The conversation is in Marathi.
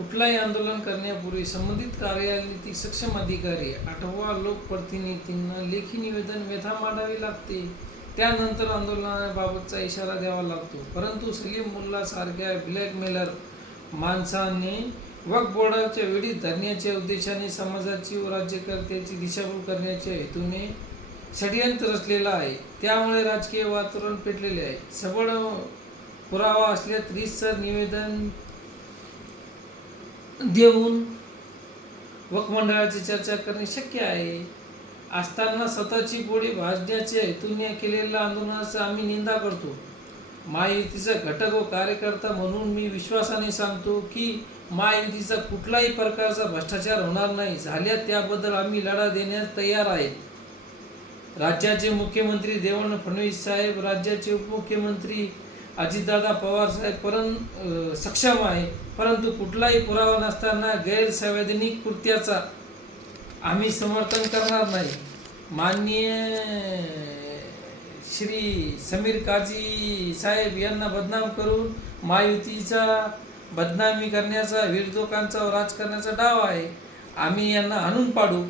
कुठलाही आंदोलन करण्यापूर्वी संबंधित कार्यालयातील सक्षम अधिकारी अथवा लोकप्रतिनिधींना लेखी निवेदन व्यथा मांडावी लागते. त्यानंतर आंदोलनाबाबतचा इशारा द्यावा लागतो. परंतु सलीम मुल्ला सारख्या ब्लॅकमेलर माणसाने वक्फ बोर्डाच्या वेळी धरण्याच्या उद्देशाने समाजाची व राज्यकर्त्याची दिशाभूल करण्याच्या हेतूने षडयंत्र रचलेला आहे. त्यामुळे राजकीय वातावरण पेटलेले आहे. सबळ पुरावा असल्यास रीतसर निवेदन देऊन वक्फ मंडळाची चर्चा करणे शक्य आहे. असताना स्वतःची पोळी भाजण्याच्या हेतूने केलेल्या आंदोलनाचा आम्ही निंदा करतो. महायुतीचा घटक व कार्यकर्ता म्हणून मी विश्वासाने सांगतो की महायुतीचा कुठलाही प्रकारचा भ्रष्टाचार होणार नाही. झाल्यास त्याबद्दल आम्ही लढा देण्यास तयार आहेत. राज्याचे मुख्यमंत्री देवेंद्र फडणवीस साहेब, राज्याचे उपमुख्यमंत्री अजितदादा पवार साहेब सक्षम आहे. परंतु कुठलाही पुरावा नसताना गैरसंवैधानिक कृत्याचा आम्ही समर्थन करणार नाही. माननीय श्री समीर काझी साहेब यांना बदनाम करून महायुतीचा बदनामी करण्याचा विरोधकांचा राजकारणाचा डाव आहे. आम्ही यांना हाणून पाडू.